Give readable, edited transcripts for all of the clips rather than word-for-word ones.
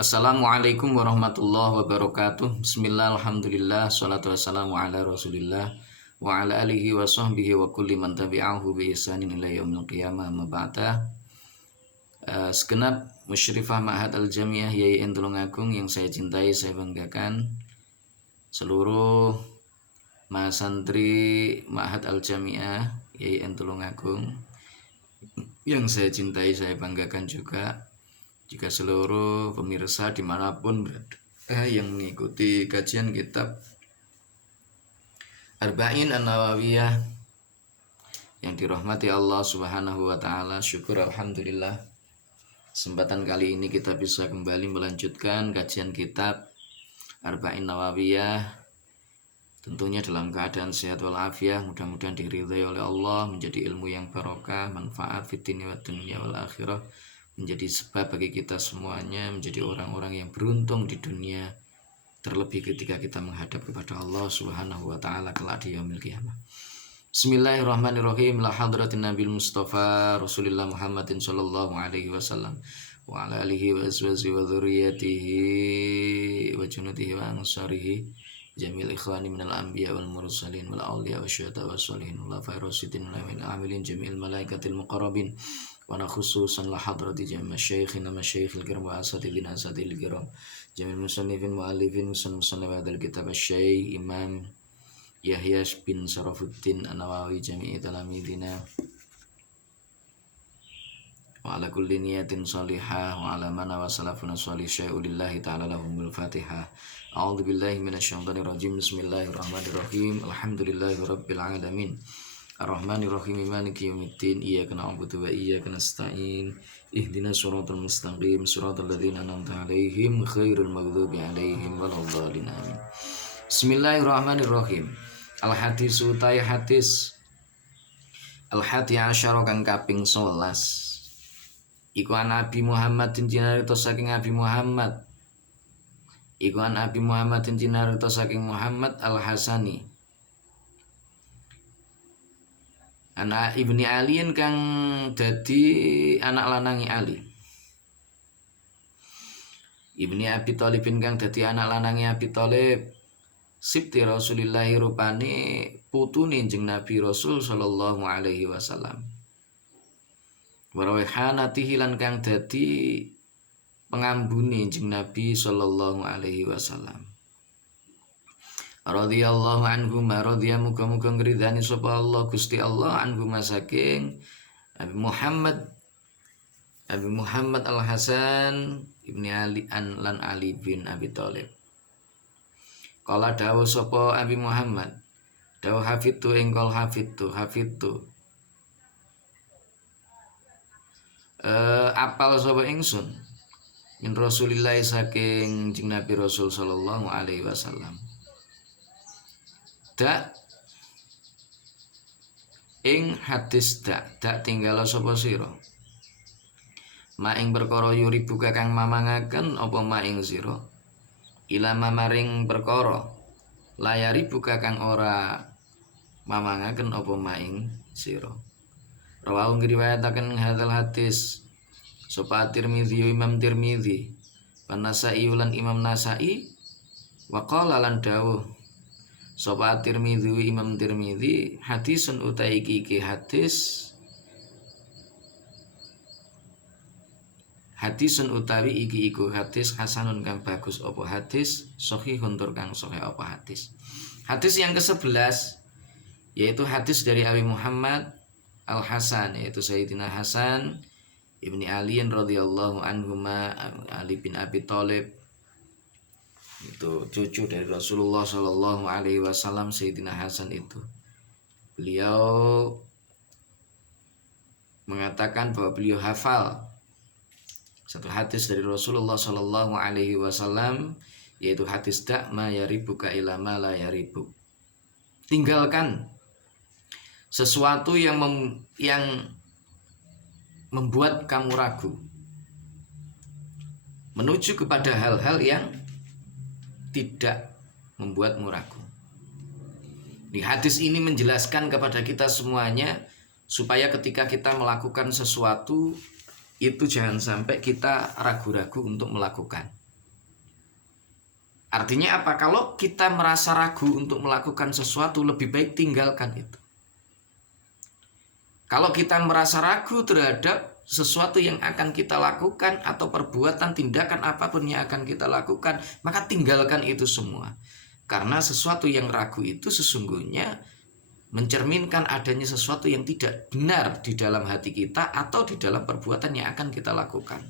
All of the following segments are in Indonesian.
Assalamualaikum warahmatullahi wabarakatuh. Bismillah, alhamdulillah, salatu wassalamu ala rasulillah wa ala alihi wa sahbihi wa kulli man tabi'ahu bi ihsanin ila yaumil qiyamah amma ba'da. Segenap musyrifah Ma'had Al-Jamiah YIN Tulungagung yang saya cintai, saya banggakan, seluruh mahasantri Ma'had Al-Jamiah YIN Tulungagung yang saya cintai, saya banggakan juga, jika seluruh pemirsa dimanapun berada yang mengikuti kajian kitab Arba'in An-Nawawiyah yang dirahmati Allah Subhanahu wa Ta'ala, syukur alhamdulillah, kesempatan kali ini kita bisa kembali melanjutkan kajian kitab Arba'in Nawawiyah, tentunya dalam keadaan sehat walafiat, mudah-mudahan diridhai oleh Allah, menjadi ilmu yang barokah, manfaat fitni wa dunya wal akhirah, menjadi sebab bagi kita semuanya menjadi orang-orang yang beruntung di dunia, terlebih ketika kita menghadap kepada Allah Subhanahu wa Ta'ala kelak di yaumil qiyamah. Bismillahirrahmanirrahim. La hadratin Nabil Mustafa Rasulullah Muhammadin sallallahu alaihi wasallam wa ala alihi wa azwajihi wa dzurriyyatihi wa junudihi wa ansarihi jamil ikhwani minal anbiya wal mursalin wal awliya wa syuhada wa sholihin wa fairosidin wa amilin jamil malaikatil muqarrabin wa khususan la hadrati jami' masyayikhina masyayikhil kiram wa asatidina asatil kiram jamil musannifin mu'allifin musannif hadal kitab asy-syaikh Imam Yahya bin Sarafuddin An-Nawawi jami'i talamidina wa ala kulli niyatin salihah wa ala mana wa salafuna salih syai'ulillahi ta'ala lahumul fatihah. A'udzu billahi minasyaitonir rajim. Bismillahirrahmanirrahim. Alhamdulillahi rabbil alamin. Ar-Rahmanir-Rahim. Maliki yaumiddin. Iyyaka na'budu wa iyyaka nasta'in. Ihdinas siratal mustaqim. Siratal ladzina an'amta 'alaihim ghairil maghdubi 'alaihim waladdallin. Amin. Bismillahirrahmanirrahim. Al-hadis utai hadis al-hadi asyara kang kaping 11. Iku an Abi Muhammadin jinarita saking Abi Muhammad. Iku an Abi Muhammadin jinarita saking Muhammad Al-Hasani. Anak Ibni Aliin kang dadi anak lanangi Ali. Ibni Abi Thalibin kang dadi anak lanangi Abi Thalib. Sibti Rasulillahi rupane putune jeneng Nabi Rasul sallallahu alaihi wasallam. Warawaihanatihi lan kang dadi pengambune jeneng Nabi sallallahu alaihi wasallam. Radhiyallahu anhu ma radhiya muga-muga ngridani sapa Allah Gusti Allah anhu saking Abi Muhammad Al-Hasan Ibni Ali lan Ali bin Abi Thalib. Kala dawuh sapa Abi Muhammad, dawuh hafidtu engkol hafidtu apal sapa ingsun min Rasulillah saking jeng Nabi Rasul sallallahu alaihi wasallam. Dak ing hadis dak tinggal sapa sira. Ma ing perkara yuri buka kang mamangaken apa ma ing sira. Ila mamaring perkara layari buka kang ora mamangaken apa maing sira. Rawahu ngriwayataken hadzal hadis sapa Tirmidzi Imam Tirmidzi, An-Nasa'i lan Imam Nasa'i, wa qala lan dawuh sapa Tirmidzi Imam Tirmidzi, hadisun utai iki hadisun utawi iki iku hadis hasanun kang bagus apa hadis, sahihun tur kang sahih apa hadis. Hadis yang ke-11 yaitu hadis dari Abi Muhammad Al-Hasan, yaitu Sayyidina Hasan Ibni Ali radhiyallahu anhuma, Ali bin Abi Thalib, itu cucu dari Rasulullah sallallahu alaihi wasallam. Sayyidina Hasan itu beliau mengatakan bahwa beliau hafal satu hadis dari Rasulullah sallallahu alaihi wasallam, yaitu hadis dak ma yaribuka ila ma la yaribuk. Tinggalkan sesuatu yang membuat kamu ragu, menuju kepada hal-hal yang tidak membuatmu ragu. Di hadis ini menjelaskan kepada kita semuanya supaya ketika kita melakukan sesuatu itu jangan sampai kita ragu-ragu untuk melakukan. Artinya apa? Kalau kita merasa ragu untuk melakukan sesuatu, lebih baik tinggalkan itu. Kalau kita merasa ragu terhadap sesuatu yang akan kita lakukan atau perbuatan, tindakan apapun yang akan kita lakukan, maka tinggalkan itu semua. Karena sesuatu yang ragu itu sesungguhnya mencerminkan adanya sesuatu yang tidak benar di dalam hati kita atau di dalam perbuatan yang akan kita lakukan.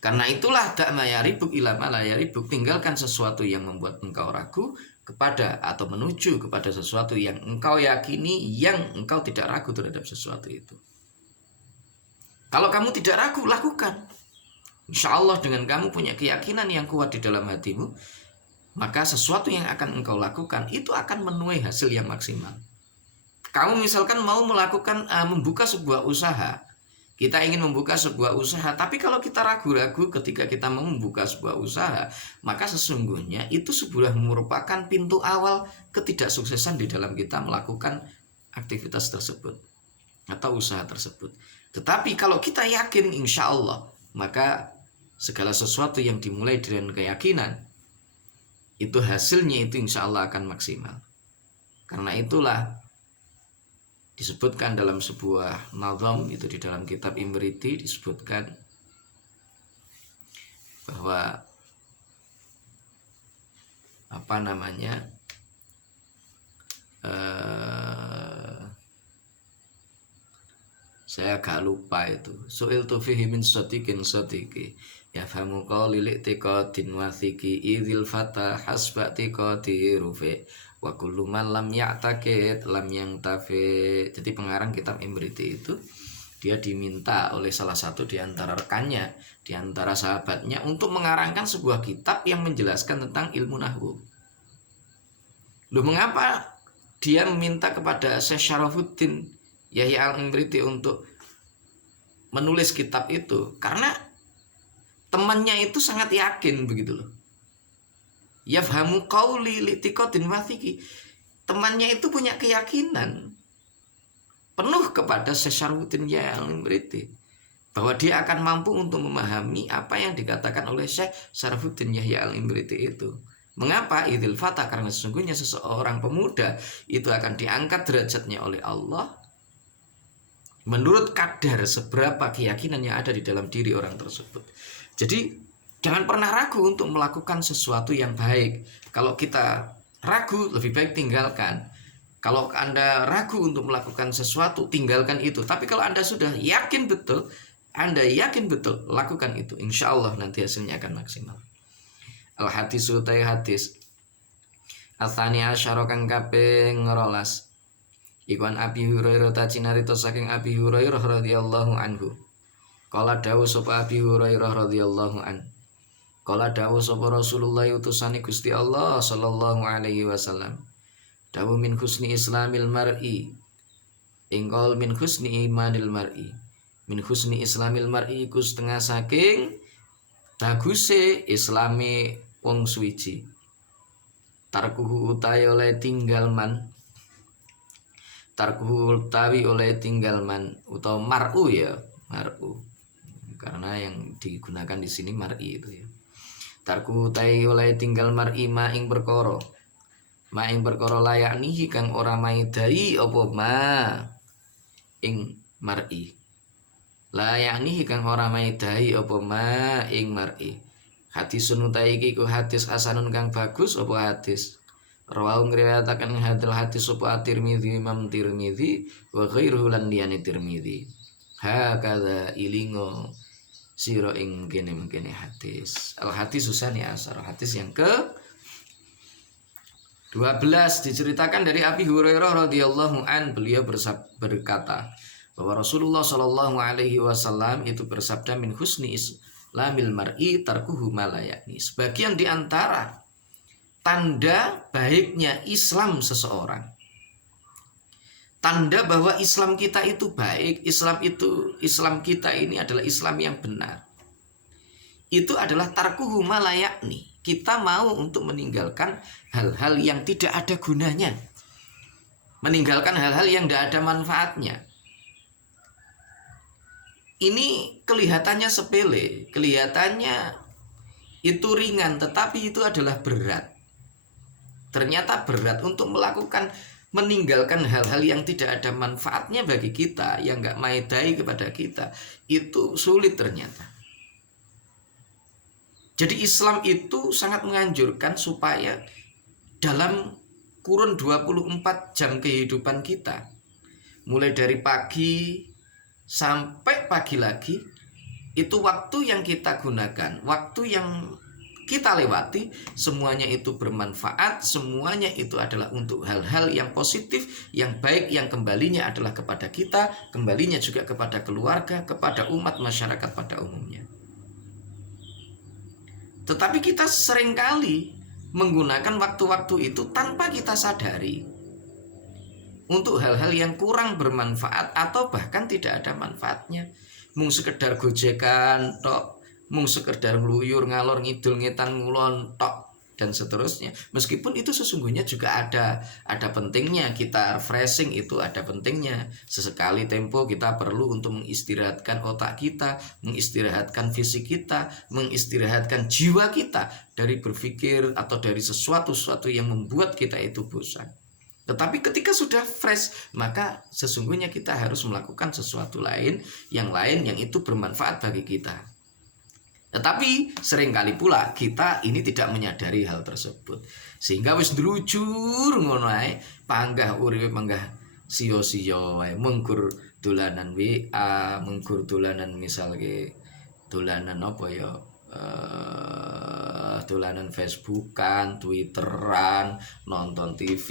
Karena itulah da'ma yaribuk ila ma la yaribuk, tinggalkan sesuatu yang membuat engkau ragu kepada atau menuju kepada sesuatu yang engkau yakini, yang engkau tidak ragu terhadap sesuatu itu. Kalau kamu tidak ragu, lakukan. Insya Allah dengan kamu punya keyakinan yang kuat di dalam hatimu, maka sesuatu yang akan engkau lakukan itu akan menuai hasil yang maksimal. Kamu misalkan mau melakukan membuka sebuah usaha. Kita ingin membuka sebuah usaha, tapi kalau kita ragu-ragu ketika kita mau membuka sebuah usaha, maka sesungguhnya itu sebuah merupakan pintu awal ketidaksuksesan di dalam kita melakukan aktivitas tersebut atau usaha tersebut. Tetapi kalau kita yakin insya Allah, maka segala sesuatu yang dimulai dengan keyakinan, itu hasilnya itu insya Allah akan maksimal. Karena itulah disebutkan dalam sebuah nazam, itu di dalam kitab Imriti disebutkan bahwa saya agak lupa itu. Su'iltu fihi min sotikin sotiki yafhamu qawli li'tiqadin wathiki idhil fata hasbati qadi rufi wa kullu man lam ya'taqid lam yangtafi. Jadi pengarang kitab Imriti itu dia diminta oleh salah satu di antara rekannya, di antara sahabatnya, untuk mengarangkan sebuah kitab yang menjelaskan tentang ilmu nahwu. Loh, mengapa dia meminta kepada Syekh Syarafuddin Yahya al-Imriti untuk menulis kitab itu? Karena temannya itu sangat yakin begitu loh. Yafhamu qauli li'tiqadin wathiki. Temannya itu punya keyakinan penuh kepada Syekh Syarafuddin Yahya al-Imriti bahwa dia akan mampu untuk memahami apa yang dikatakan oleh Syekh Syarafuddin Yahya al-Imriti itu. Mengapa? Idil fata, karena sesungguhnya seseorang pemuda itu akan diangkat derajatnya oleh Allah menurut kadar seberapa keyakinan yang ada di dalam diri orang tersebut. Jadi jangan pernah ragu untuk melakukan sesuatu yang baik. Kalau kita ragu, lebih baik tinggalkan. Kalau Anda ragu untuk melakukan sesuatu, tinggalkan itu. Tapi kalau Anda sudah yakin betul, lakukan itu. Insya Allah nanti hasilnya akan maksimal. Al-hadis utai hadis Athani asyara kang kaping 12. Iku Abi Hurairah tacinarita saking Abi Hurairah radhiyallahu anhu. Qala dawu sapa Abi Hurairah radhiyallahu an. Qala dawu sapa Rasulullah utusane Gusti Allah sallallahu alaihi wasallam. Dawu min husni islamil mar'i. Ingkol min husni imanil mar'i. Min husni islamil mar'i iku setengah saking baguse islami wong suwiji. Tarkuhu utawi oleh tinggal man. Tarkuhu utawi oleh tinggal man, utawa mar'u ya, mar'u. Karena yang digunakan di sini mar'i itu ya. Tarkuhu utawi oleh tinggal mar'i ma ing perkara. Ma ing perkara layaknihi kang ora maidai apa ma ing mar'i. Layaknihi kang ora maidai apa ma ing mar'i. Hadis utawi iki ku hadis hasanun kang bagus apa hadis. Rawahu ngriwayataken hadal hadis sapa Tirmidzi, Imam Tirmidzi wa ghairuhu lan liyane Tirmidzi. Hakadha ilingo sira ing kene hadis. Al hadis susani asar, hadis yang ke 12 diceritakan dari Abi Hurairah radhiyallahu an, beliau berkata bahwa Rasulullah sallallahu alaihi wasallam itu bersabda, min husni islamil mar'i tarkuhu ma la ya'ni. Sebagian di antara tanda baiknya Islam seseorang, tanda bahwa Islam kita itu baik, Islam kita ini adalah Islam yang benar, itu adalah tarkuhu ma la ya'ni. Kita mau untuk meninggalkan hal-hal yang tidak ada gunanya, meninggalkan hal-hal yang tidak ada manfaatnya. Ini kelihatannya sepele, kelihatannya itu ringan, tetapi itu adalah berat. Ternyata berat untuk melakukan, meninggalkan hal-hal yang tidak ada manfaatnya bagi kita, yang nggak maedai kepada kita, itu sulit ternyata. Jadi Islam itu sangat menganjurkan supaya dalam kurun 24 jam kehidupan kita, mulai dari pagi sampai pagi lagi, itu waktu yang kita gunakan, waktu yang kita lewati, semuanya itu bermanfaat, semuanya itu adalah untuk hal-hal yang positif, yang baik, yang kembalinya adalah kepada kita, kembalinya juga kepada keluarga, kepada umat masyarakat pada umumnya. Tetapi kita seringkali menggunakan waktu-waktu itu tanpa kita sadari untuk hal-hal yang kurang bermanfaat atau bahkan tidak ada manfaatnya. Mung sekedar gojekan tok, mung sekedar ngluyur ngalor ngidul ngetan ngulon tok, dan seterusnya. Meskipun itu sesungguhnya juga ada pentingnya, kita refreshing itu ada pentingnya. Sesekali tempo kita perlu untuk mengistirahatkan otak kita, mengistirahatkan fisik kita, mengistirahatkan jiwa kita dari berpikir atau dari sesuatu yang membuat kita itu bosan. Tetapi ketika sudah fresh, maka sesungguhnya kita harus melakukan sesuatu lain yang itu bermanfaat bagi kita. Tetapi seringkali pula kita ini tidak menyadari hal tersebut, sehingga wis drujur ngono ae, panggah uripe panggah sio-sio wae, mengkur dolanan WA, mengkur dolanan misalnya dolanan apa ya, dolanan Facebookan, Twitteran, nonton TV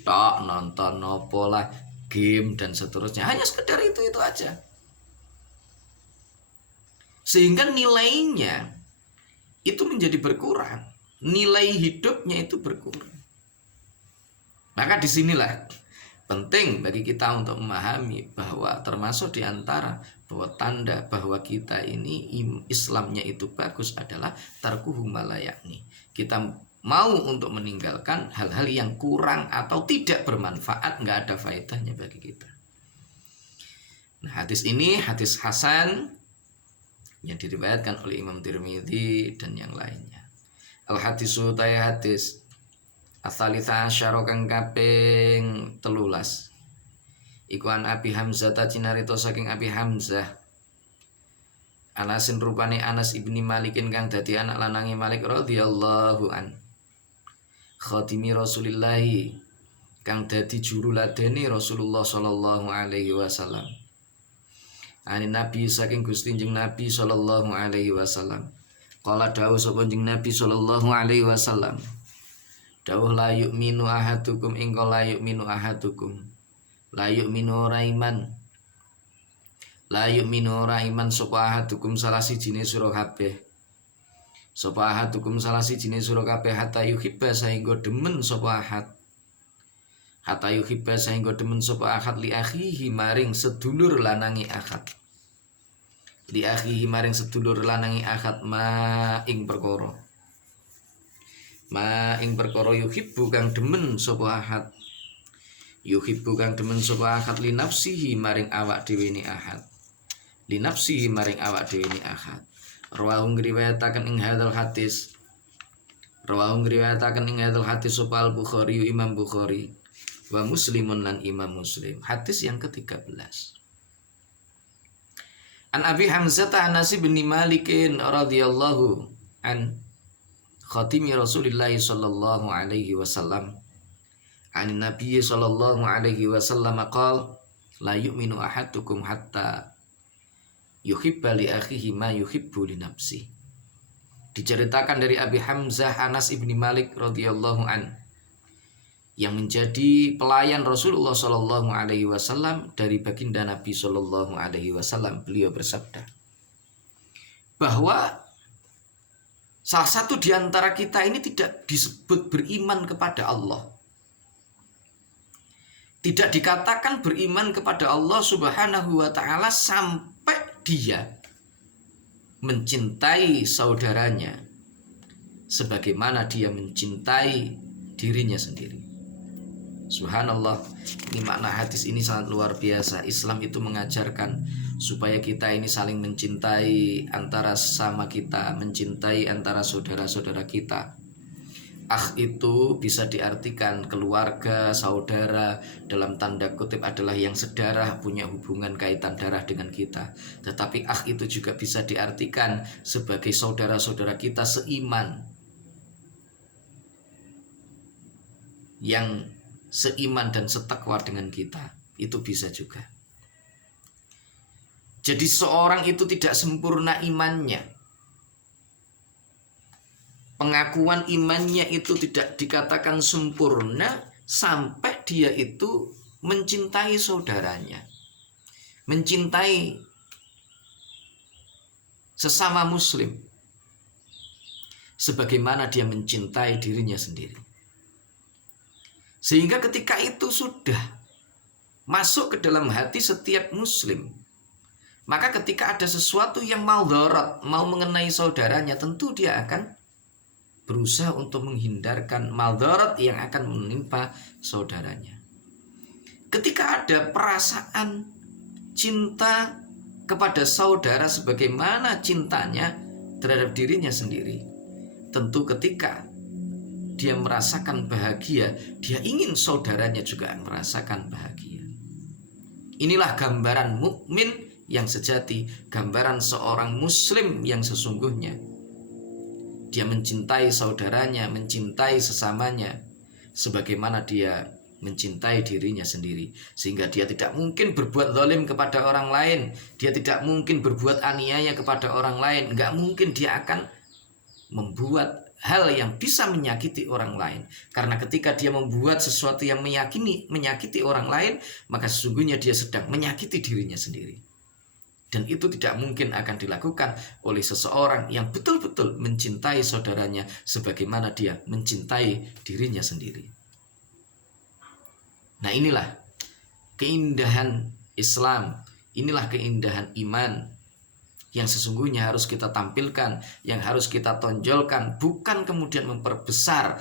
tok, nonton nopo lah, game dan seterusnya, hanya sekedar itu aja. Sehingga nilainya itu menjadi berkurang, nilai hidupnya itu berkurang. Maka disinilah penting bagi kita untuk memahami bahwa termasuk diantara bahwa tanda bahwa kita ini Islamnya itu bagus adalah tarkuhu malayakni. Kita mau untuk meninggalkan hal-hal yang kurang atau tidak bermanfaat, nggak ada faedahnya bagi kita. Nah, hadis ini hadis hasan yang diriwayatkan oleh Imam Tirmidzi dan yang lainnya. Al hadisu tay hadis asalitsa asyara kang kaping 13. Iku an Abi Hamzah cinarita saking Abi Hamzah. Anasin rupane Anas ibni Malikin kang dadi anak lanangi Malik radhiyallahu an. Khatimi Rasulillahi kang dadi juru ladeni Rasulullah sallallahu alaihi wasallam. Ani Nabi saking Gusti Kanjeng Nabi sallallahu alaihi wasallam. Qala dawuh sapa Kanjeng Nabi sallallahu alaihi wasallam. Dawuh la yu'minu ahadukum ingka la yu'minu ahadukum. La yu'minu raiman. La yu'minu raiman sapa ahadukum salah sijine sira kabeh. Sapa ahadukum salah sijine sira kabeh hatta yuhibba saengga demen sapa ahad. Hatta yuhibba saengga demen sapa ahad li akhihi maring sedulur lanangi ahad. Li akhihi maring sedulur lanangi ahad ma ing perkara. Ma ing perkara yuhibbu kang demen sapa ahad. Yuhibbu kang demen sapa ahad li nafsihi maring awak dhewe ni ahad. Li nafsihi maring awak dhewe ni ahad. Rawahu ngriwayataken ing hadzal hadis. Rawahu ngriwayataken ing hadzal hadis sapa Al-Bukhari Imam Bukhari wa Muslimun lan Imam Muslim. Hadis yang ke-13. An Abi Hamzah Anas bin Malik radhiyallahu an khatimi Rasulillah sallallahu alaihi wasallam. An Nabi sallallahu alaihi wasallam qala la yu'minu ahadukum hatta yuhibba li akhihi ma yuhibbu li nafsi. Diceritakan dari Abi Hamzah Anas ibni Malik radhiyallahu an yang menjadi pelayan Rasulullah sallallahu alaihi wasallam dari baginda Nabi sallallahu alaihi wasallam. Beliau bersabda bahwa salah satu di antara kita ini tidak disebut beriman kepada Allah. Tidak dikatakan beriman kepada Allah Subhanahu wa taala sampai dia mencintai saudaranya sebagaimana dia mencintai dirinya sendiri. Subhanallah, ini makna hadis ini sangat luar biasa. Islam itu mengajarkan supaya kita ini saling mencintai antara sesama kita, mencintai antara saudara-saudara kita. Akh itu bisa diartikan keluarga, saudara, dalam tanda kutip adalah yang sedarah, punya hubungan kaitan darah dengan kita. Tetapi akh itu juga bisa diartikan sebagai saudara-saudara kita seiman, yang seiman dan setakwa dengan kita. Itu bisa juga. Jadi seorang itu tidak sempurna imannya, pengakuan imannya itu tidak dikatakan sempurna sampai dia itu mencintai saudaranya, mencintai sesama muslim sebagaimana dia mencintai dirinya sendiri. Sehingga ketika itu sudah masuk ke dalam hati setiap muslim, maka ketika ada sesuatu yang maldharat, mau mengenai saudaranya, tentu dia akan berusaha untuk menghindarkan maldharat yang akan menimpa saudaranya. Ketika ada perasaan cinta kepada saudara sebagaimana cintanya terhadap dirinya sendiri, tentu ketika dia merasakan bahagia, dia ingin saudaranya juga merasakan bahagia. Inilah gambaran mukmin yang sejati, gambaran seorang muslim yang sesungguhnya. Dia mencintai saudaranya, mencintai sesamanya sebagaimana dia mencintai dirinya sendiri. Sehingga dia tidak mungkin berbuat zalim kepada orang lain, dia tidak mungkin berbuat aniaya kepada orang lain, enggak mungkin dia akan membuat hal yang bisa menyakiti orang lain. Karena ketika dia membuat sesuatu yang menyakiti orang lain, maka sesungguhnya dia sedang menyakiti dirinya sendiri. Dan itu tidak mungkin akan dilakukan oleh seseorang yang betul-betul mencintai saudaranya sebagaimana dia mencintai dirinya sendiri. Nah, inilah keindahan Islam, inilah keindahan iman yang sesungguhnya harus kita tampilkan, yang harus kita tonjolkan, bukan kemudian memperbesar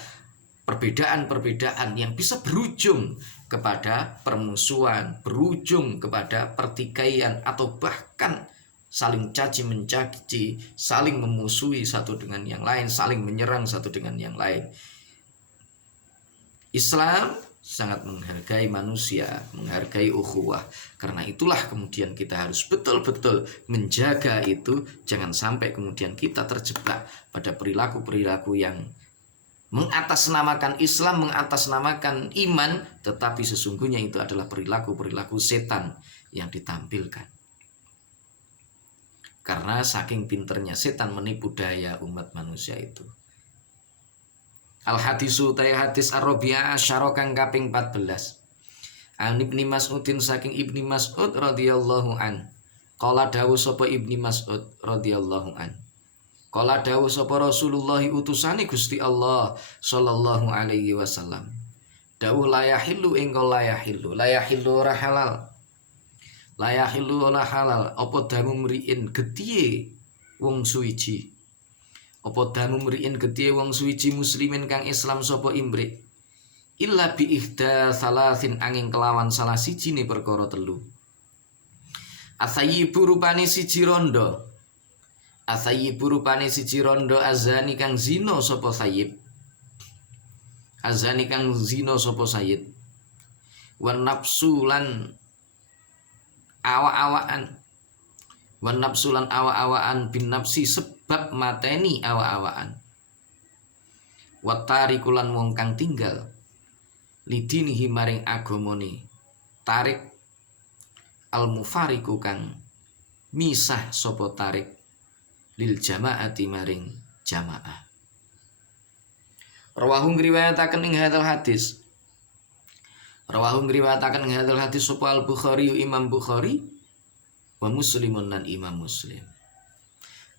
perbedaan-perbedaan yang bisa berujung kepada permusuhan, berujung kepada pertikaian, atau bahkan saling caci mencaci, saling memusuhi satu dengan yang lain, saling menyerang satu dengan yang lain. Islam sangat menghargai manusia, menghargai ukhuwah. Karena itulah kemudian kita harus betul-betul menjaga itu, jangan sampai kemudian kita terjebak pada perilaku-perilaku yang mengatasnamakan Islam, mengatasnamakan iman, tetapi sesungguhnya itu adalah perilaku-perilaku setan yang ditampilkan. Karena saking pinternya setan menipu daya umat manusia itu. Al-hadisu tay hadis ar-rabi'ah asyara kang kaping 14. An Ibni Mas'udin saking Ibni Mas'ud radhiyallahu an. Qala dawuh sapa Ibni Mas'ud radhiyallahu an. Qala dawuh sapa Rasulullah utusane Gusti Allah sallallahu alaihi wasallam. Dawuh la yahillu engko la yahillu ora halal. La yahillu ora halal apa damu mriin getihe wong suwiji. Apa damu mriin getihe wong suwiji muslimin kang Islam sapa imrik. Illa bi ihda salasin angin kelawan salah sijine perkara telu. Asayyibu rupane siji rondo. Asayyibu rupane siji rondo azani kang zina sapa sayyib. Azani kang zina sapa sayyid. Wan nafsu lan awa-awaan. Wan nafsu lan awa-awaan bin nafsi sebab mateni awa-awaan. Wa tarikulan wong kang tinggal lidinihi maring agamane. Tarik al mufariku kang misah sapa tarik lil jamaati maring jamaah. Rawahu ngriwayataken ing hadal hadis. Rawahu ngriwayataken ing hadal hadis sapa Al-Bukhari Imam Bukhari wa Muslimun dan Imam Muslim.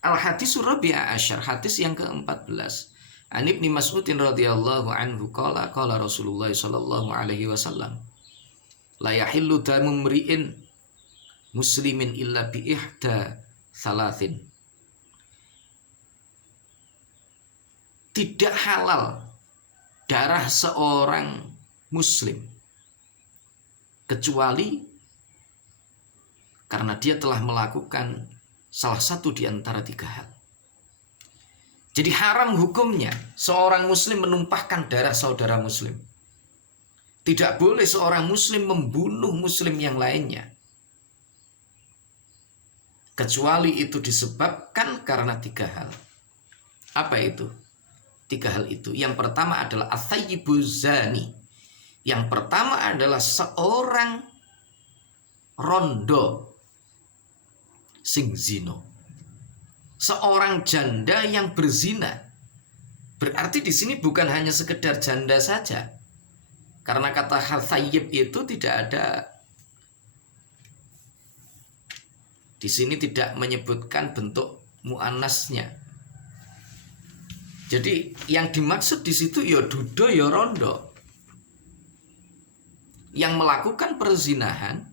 Al-hadisul rabi'a asyar, hadis yang ke-14. An Ibni Mas'udin radhiyallahu anhu qala qala Rasulullah sallallahu alaihi wasallam. La yahillu damu mri'in muslimin illa bi ihda salatin. Tidak halal darah seorang muslim kecuali karena dia telah melakukan salah satu di antara 3 hal. Jadi haram hukumnya seorang muslim menumpahkan darah saudara muslim. Tidak boleh seorang muslim membunuh muslim yang lainnya, kecuali itu disebabkan karena 3 hal. Apa itu? 3 hal itu. Yang pertama adalah as-sayyibuz zani. Yang pertama adalah seorang rondo sing zino. Seorang janda yang berzina. Berarti di sini bukan hanya sekedar janda saja. Karena kata hal sayyib itu tidak ada. Di sini tidak menyebutkan bentuk muannasnya. Jadi yang dimaksud di situ ya dudo ya rondo. Yang melakukan perzinahan,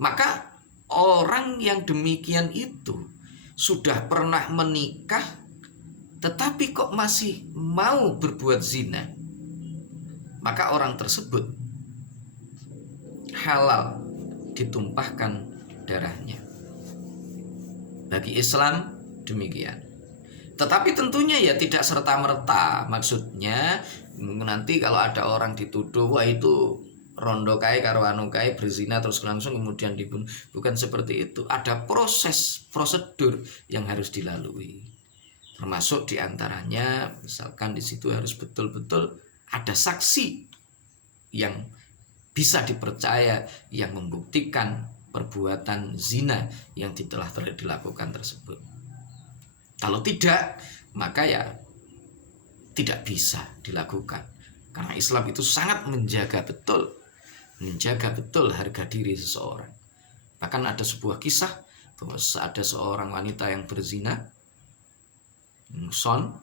maka orang yang demikian itu sudah pernah menikah tetapi kok masih mau berbuat zina, maka orang tersebut halal ditumpahkan darahnya. Bagi Islam demikian. Tetapi tentunya ya tidak serta-merta. Maksudnya nanti kalau ada orang dituduh wah itu rondo kai karo anu kai berzina terus langsung kemudian dibunuh, bukan seperti itu. Ada prosedur yang harus dilalui. Termasuk diantaranya misalkan di situ harus betul-betul ada saksi yang bisa dipercaya yang membuktikan perbuatan zina yang telah dilakukan tersebut. Kalau tidak, maka ya tidak bisa dilakukan. Karena Islam itu sangat menjaga betul harga diri seseorang. Bahkan ada sebuah kisah bahwa ada seorang wanita yang berzina, muson,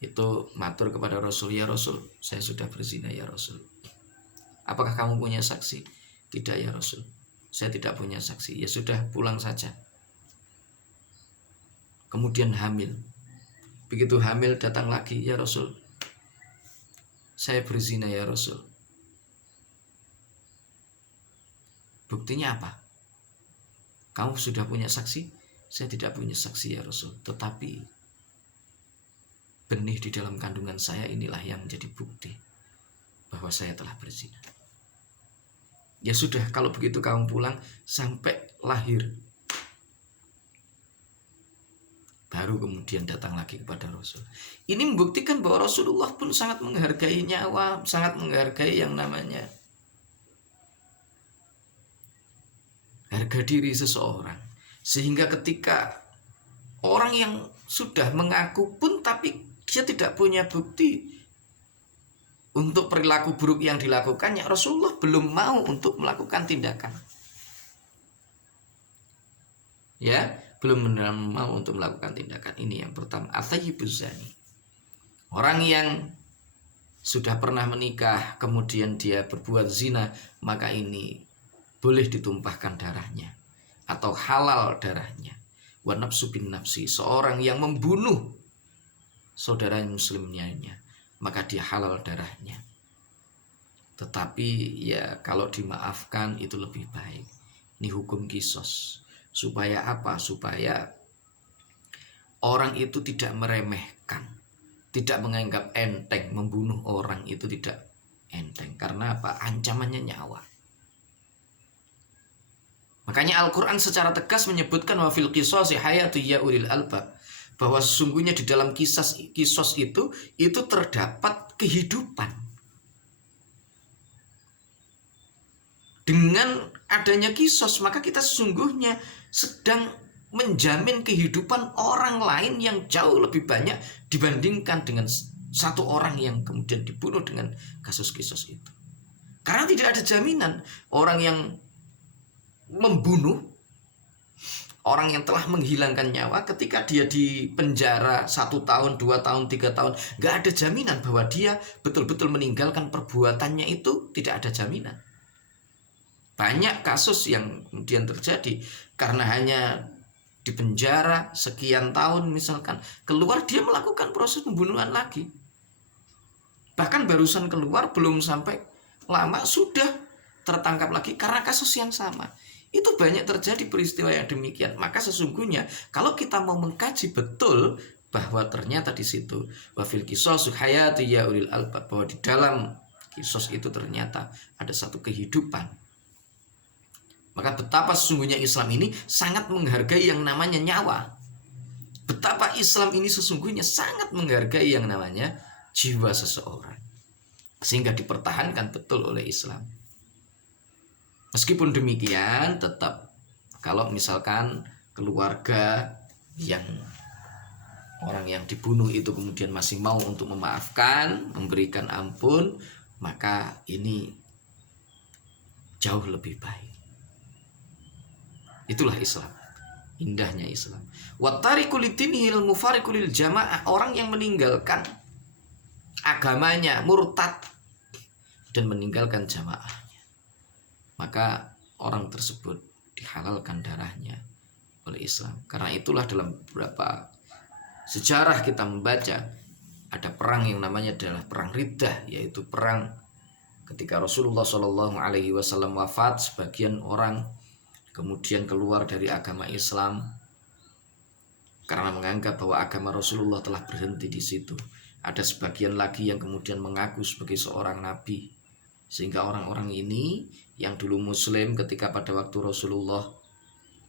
itu matur kepada Rasul, ya Rasul, saya sudah berzina ya Rasul. Apakah kamu punya saksi? Tidak ya Rasul, saya tidak punya saksi. Ya sudah, pulang saja. Kemudian hamil. Begitu hamil datang lagi, ya Rasul, saya berzina ya Rasul. Buktinya apa? Kamu sudah punya saksi? Saya tidak punya saksi ya Rasul. Tetapi benih di dalam kandungan saya inilah yang menjadi bukti bahwa saya telah berzina. Ya sudah, kalau begitu kamu pulang sampai lahir. Baru kemudian datang lagi kepada Rasul. Ini membuktikan bahwa Rasulullah pun sangat menghargai nyawa, sangat menghargai yang namanya harga diri seseorang. Sehingga ketika orang yang sudah mengaku pun tapi dia tidak punya bukti untuk perilaku buruk yang dilakukannya, Rasulullah belum mau untuk melakukan tindakan. Ya, belum mau untuk melakukan tindakan. Ini yang pertama, as-sayyibuz zani. Orang yang sudah pernah menikah kemudian dia berbuat zina, maka ini boleh ditumpahkan darahnya atau halal darahnya. Wa nafsu bin nafsi, seorang yang membunuh saudara muslimnya, maka dia halal darahnya. Tetapi ya kalau dimaafkan itu lebih baik. Ini hukum kisos. Supaya apa? Supaya orang itu tidak meremehkan, tidak menganggap enteng. Membunuh orang itu tidak enteng. Karena apa? Ancamannya nyawa. Makanya Al-Quran secara tegas menyebutkan wa fil qisasi hayatu ya ulil albab, bahwa sesungguhnya di dalam kisos itu terdapat kehidupan. Dengan adanya kisos, maka kita sesungguhnya sedang menjamin kehidupan orang lain yang jauh lebih banyak dibandingkan dengan satu orang yang kemudian dibunuh dengan kasus kisos itu. Karena tidak ada jaminan orang yang membunuh, orang yang telah menghilangkan nyawa, ketika dia di penjara 1 tahun, 2 tahun, 3 tahun, gak ada jaminan bahwa dia betul-betul meninggalkan perbuatannya itu. Tidak ada jaminan. Banyak kasus yang kemudian terjadi karena hanya di penjara sekian tahun misalkan, keluar dia melakukan proses pembunuhan lagi. Bahkan barusan keluar belum sampai lama sudah tertangkap lagi karena kasus yang sama. Itu banyak terjadi peristiwa yang demikian. Maka sesungguhnya kalau kita mau mengkaji betul bahwa ternyata di situ wafil kisos hayati ya ulil albab, bahwa di dalam kisos itu ternyata ada satu kehidupan, maka betapa sesungguhnya Islam ini sangat menghargai yang namanya nyawa. Betapa Islam ini sesungguhnya sangat menghargai yang namanya jiwa seseorang, sehingga dipertahankan betul oleh Islam. Meskipun demikian, tetap kalau misalkan keluarga yang orang yang dibunuh itu kemudian masih mau untuk memaafkan, memberikan ampun, maka ini jauh lebih baik. Itulah Islam, indahnya Islam. Wattariqu lidinihil mufariqu lil jamaah, orang yang meninggalkan agamanya, murtad dan meninggalkan jamaahnya, maka orang tersebut dihalalkan darahnya oleh Islam. Karena itulah dalam beberapa sejarah kita membaca ada perang yang namanya adalah perang Riddah, yaitu perang ketika Rasulullah SAW wafat, sebagian orang kemudian keluar dari agama Islam karena menganggap bahwa agama Rasulullah telah berhenti di situ. Ada sebagian lagi yang kemudian mengaku sebagai seorang nabi, sehingga orang-orang ini yang dulu muslim ketika pada waktu Rasulullah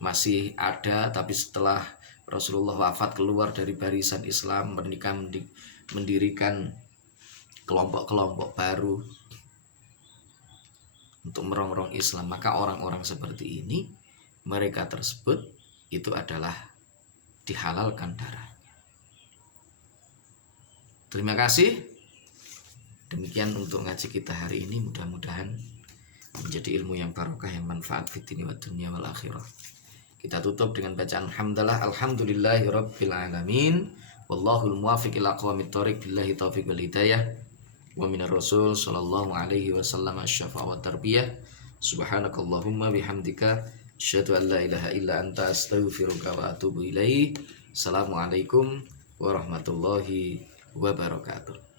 masih ada, tapi setelah Rasulullah wafat keluar dari barisan Islam, mendirikan kelompok-kelompok baru untuk merongrong Islam. Maka orang-orang seperti ini, mereka tersebut itu adalah dihalalkan darahnya. Terima kasih. Demikian untuk ngaji kita hari ini, mudah-mudahan menjadi ilmu yang barokah, yang manfaat fid dini wad dunya wal akhirah. Kita tutup dengan bacaan hamdalah, alhamdulillahirabbil alamin, wallahul muwaffiq ila aqwamit thoriq, billahi taufiq wal hidayah, wa minar rasul sallallahu alaihi wasallam asy-syafa'a wa tarbiyah. Subhanakallahumma bihamdika asyhadu an la ilaha illa anta astaghfiruka wa atubu ilaik. Assalamualaikum warahmatullahi wabarakatuh.